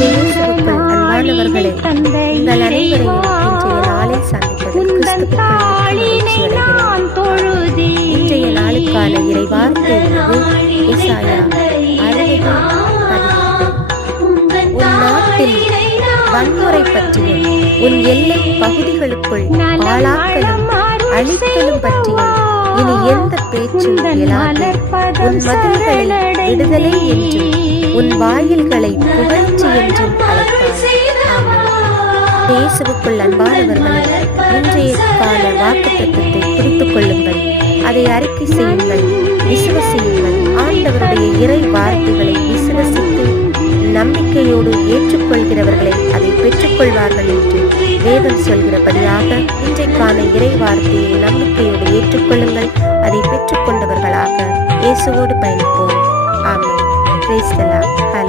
இயேசுவுக்குள் அன்பானவர்களே, உங்கள் அனைவரையும் இன்றைய நாளில் சந்திப்பதில் கிறிஸ்துவுக்குள் மகிழ்ச்சி அடைகிறேன். இன்றைய நாளுக்கான இறைவார்த்தை ஏசாயா 60:18. உன் நாட்டில் வன்முறை பற்றியும் உன் எல்லை பகுதிகளுக்குள் பாழாக்கலும் அழித்தலும் பற்றியும் இனி எந்த பேச்சும் இயலாது. உன் மதில்களை விடுதலை என்றும் உன் வாயில்களை புகழ்ச்சி என்றும் அழைப்பார். இயேசுவுக்குள் அன்பானவர்களே, இன்றைய கால வாக்குத்தத்தத்தை பிடித்துக் கொள்ளுங்கள், அதை அறிக்கை செய்யுங்கள், விசுவசியுங்கள். ஆண்டவருடைய இறை வார்த்தைகளை விசுவசித்து நம்பிக்கையோடு ஏற்றுக்கொள்கிறவர்களை அதை பெற்றுக்கொள்வார்கள் என்று வேதம் சொல்கிறபடியாக இன்றைக்கான இறை வார்த்தையை நம்பிக்கையோடு ஏற்றுக்கொள்ளுங்கள், அதை பெற்றுக்கொண்டவர்களாக இயேசுவோடு பயணிப்போம். ஆமென். Praise the Lord.